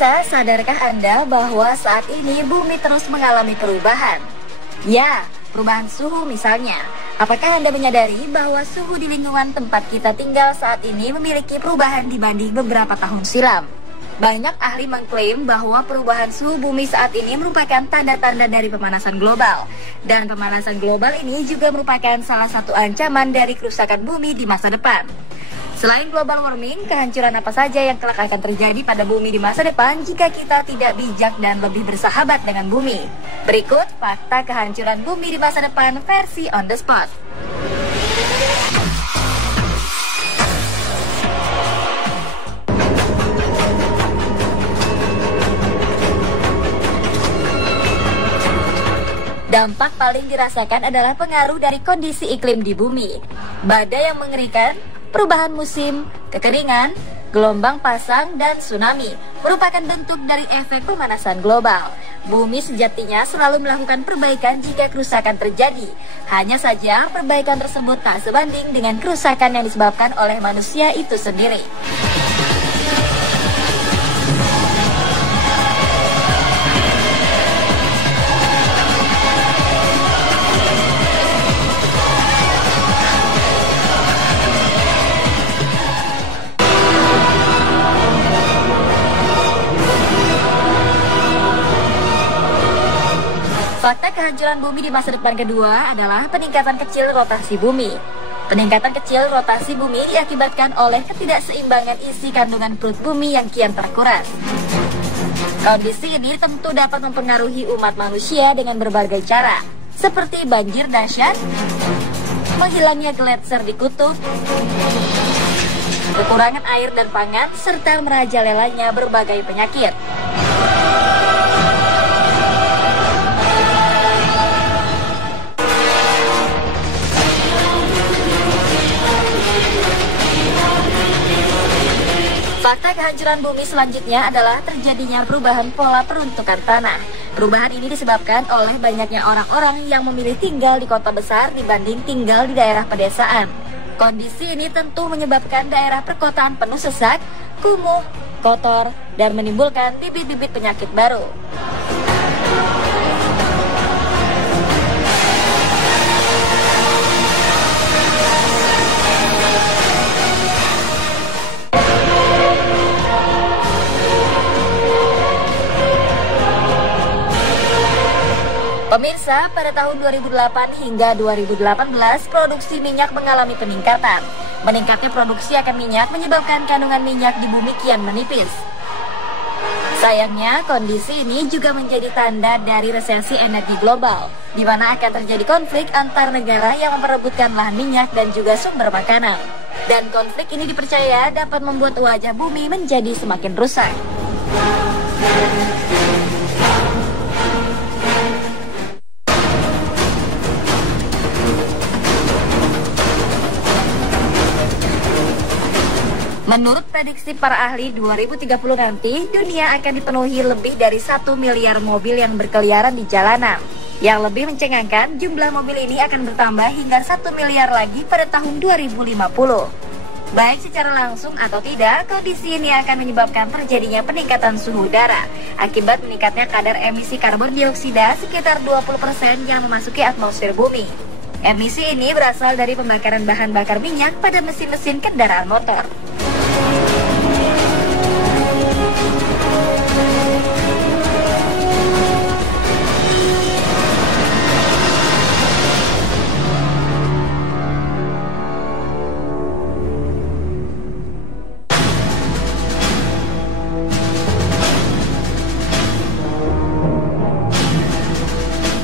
Pemirsa, sadarkah Anda bahwa saat ini bumi terus mengalami perubahan? Ya, perubahan suhu misalnya. Apakah Anda menyadari bahwa suhu di lingkungan tempat kita tinggal saat ini memiliki perubahan dibanding beberapa tahun silam? Banyak ahli mengklaim bahwa perubahan suhu bumi saat ini merupakan tanda-tanda dari pemanasan global. Dan pemanasan global ini juga merupakan salah satu ancaman dari kerusakan bumi di masa depan. Selain global warming, kehancuran apa saja yang kelak akan terjadi pada bumi di masa depan jika kita tidak bijak dan lebih bersahabat dengan bumi? Berikut fakta kehancuran bumi di masa depan versi on the spot. Dampak paling dirasakan adalah pengaruh dari kondisi iklim di bumi. Badai yang mengerikan, perubahan musim, kekeringan, gelombang pasang, dan tsunami merupakan bentuk dari efek pemanasan global. Bumi sejatinya selalu melakukan perbaikan jika kerusakan terjadi. Hanya saja perbaikan tersebut tak sebanding dengan kerusakan yang disebabkan oleh manusia itu sendiri. Fakta kehancuran bumi di masa depan kedua adalah peningkatan kecil rotasi bumi. Peningkatan kecil rotasi bumi diakibatkan oleh ketidakseimbangan isi kandungan perut bumi yang kian terkuras. Kondisi ini tentu dapat mempengaruhi umat manusia dengan berbagai cara, seperti banjir dahsyat, menghilangnya gletser di kutub, kekurangan air dan pangan, serta merajalelanya berbagai penyakit. Fakta kehancuran bumi selanjutnya adalah terjadinya perubahan pola peruntukan tanah. Perubahan ini disebabkan oleh banyaknya orang-orang yang memilih tinggal di kota besar dibanding tinggal di daerah pedesaan. Kondisi ini tentu menyebabkan daerah perkotaan penuh sesak, kumuh, kotor, dan menimbulkan bibit-bibit penyakit baru. Pemirsa, pada tahun 2008 hingga 2018, produksi minyak mengalami peningkatan. Meningkatnya produksi akan minyak menyebabkan kandungan minyak di bumi kian menipis. Sayangnya, kondisi ini juga menjadi tanda dari resesi energi global, di mana akan terjadi konflik antar negara yang memperebutkan lahan minyak dan juga sumber makanan. Dan konflik ini dipercaya dapat membuat wajah bumi menjadi semakin rusak. Menurut prediksi para ahli, 2030 nanti dunia akan dipenuhi lebih dari 1 miliar mobil yang berkeliaran di jalanan. Yang lebih mencengangkan, jumlah mobil ini akan bertambah hingga 1 miliar lagi pada tahun 2050. Baik secara langsung atau tidak, kondisi ini akan menyebabkan terjadinya peningkatan suhu udara akibat meningkatnya kadar emisi karbon dioksida sekitar 20% yang memasuki atmosfer bumi. Emisi ini berasal dari pembakaran bahan bakar minyak pada mesin-mesin kendaraan motor.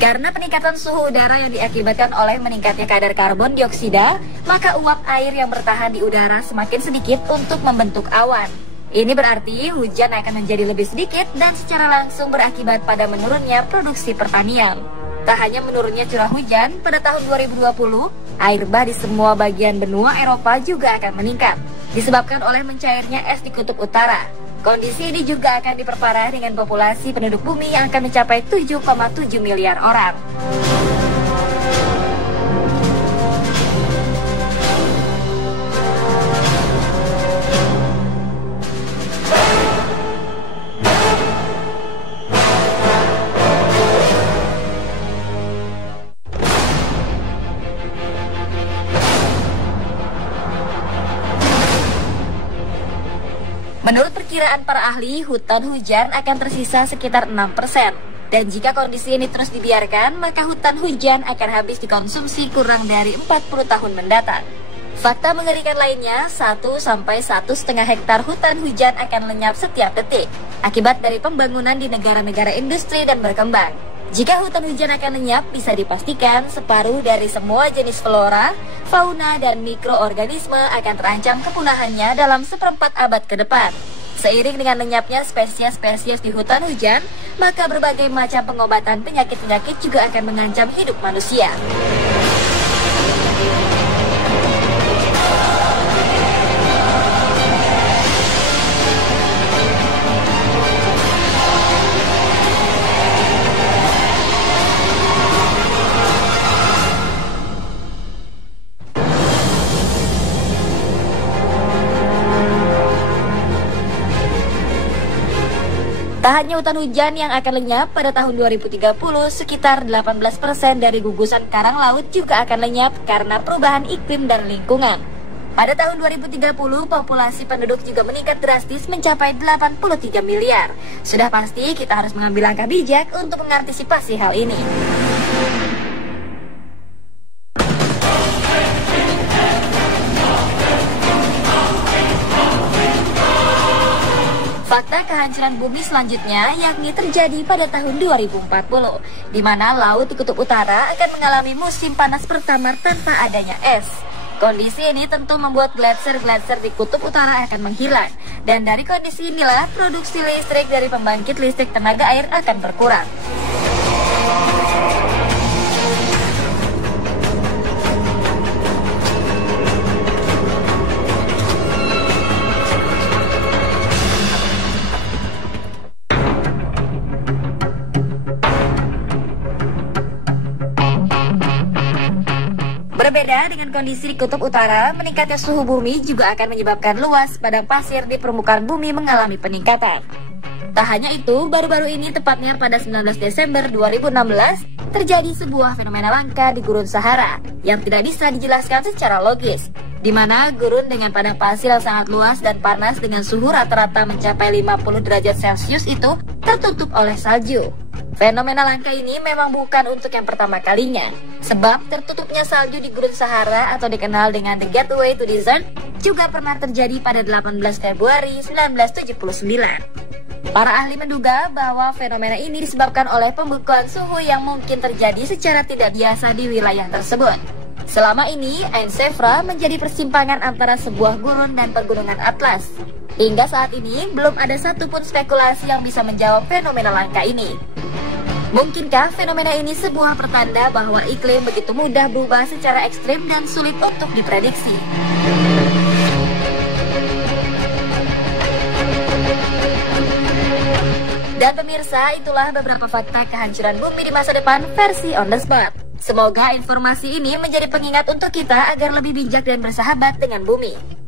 Karena peningkatan suhu udara yang diakibatkan oleh meningkatnya kadar karbon dioksida, maka uap air yang bertahan di udara semakin sedikit untuk membentuk awan. Ini berarti hujan akan menjadi lebih sedikit dan secara langsung berakibat pada menurunnya produksi pertanian. Tak hanya menurunnya curah hujan, pada tahun 2020, air bah di semua bagian benua Eropa juga akan meningkat, disebabkan oleh mencairnya es di kutub utara. Kondisi ini juga akan diperparah dengan populasi penduduk bumi yang akan mencapai 7,7 miliar orang. perkiraan para ahli, hutan hujan akan tersisa sekitar 6%. Dan jika kondisi ini terus dibiarkan, maka hutan hujan akan habis dikonsumsi kurang dari 40 tahun mendatang. Fakta mengerikan lainnya, 1-1,5 hektar hutan hujan akan lenyap setiap detik akibat dari pembangunan di negara-negara industri dan berkembang. Jika hutan hujan akan lenyap, bisa dipastikan separuh dari semua jenis flora, fauna, dan mikroorganisme akan terancam kepunahannya dalam seperempat abad ke depan. Seiring dengan lenyapnya spesies-spesies di hutan hujan, maka berbagai macam pengobatan penyakit-penyakit juga akan mengancam hidup manusia. Tak hanya hutan hujan yang akan lenyap, pada tahun 2030 sekitar 18% dari gugusan karang laut juga akan lenyap karena perubahan iklim dan lingkungan. Pada tahun 2030, populasi penduduk juga meningkat drastis mencapai 83 miliar. Sudah pasti kita harus mengambil langkah bijak untuk mengantisipasi hal ini. Fakta kehancuran bumi selanjutnya yakni terjadi pada tahun 2040, di mana laut di kutub utara akan mengalami musim panas pertama tanpa adanya es. Kondisi ini tentu membuat gletser-gletser di kutub utara akan menghilang, dan dari kondisi inilah produksi listrik dari pembangkit listrik tenaga air akan berkurang. Berbeda dengan kondisi di kutub utara, meningkatnya suhu bumi juga akan menyebabkan luas padang pasir di permukaan bumi mengalami peningkatan. Tak hanya itu, baru-baru ini tepatnya pada 19 Desember 2016, terjadi sebuah fenomena langka di Gurun Sahara yang tidak bisa dijelaskan secara logis, di mana gurun dengan padang pasir yang sangat luas dan panas dengan suhu rata-rata mencapai 50 derajat Celcius itu tertutup oleh salju. Fenomena langka ini memang bukan untuk yang pertama kalinya, sebab tertutupnya salju di Gurun Sahara atau dikenal dengan The Gateway to Desert juga pernah terjadi pada 18 Februari 1979. Para ahli menduga bahwa fenomena ini disebabkan oleh pembekuan suhu yang mungkin terjadi secara tidak biasa di wilayah tersebut. Selama ini, Ain Sefra menjadi persimpangan antara sebuah gurun dan pegunungan Atlas. Hingga saat ini, belum ada satupun spekulasi yang bisa menjawab fenomena langka ini. Mungkinkah fenomena ini sebuah pertanda bahwa iklim begitu mudah berubah secara ekstrim dan sulit untuk diprediksi? Dan pemirsa, itulah beberapa fakta kehancuran bumi di masa depan versi On The Spot. Semoga informasi ini menjadi pengingat untuk kita agar lebih bijak dan bersahabat dengan bumi.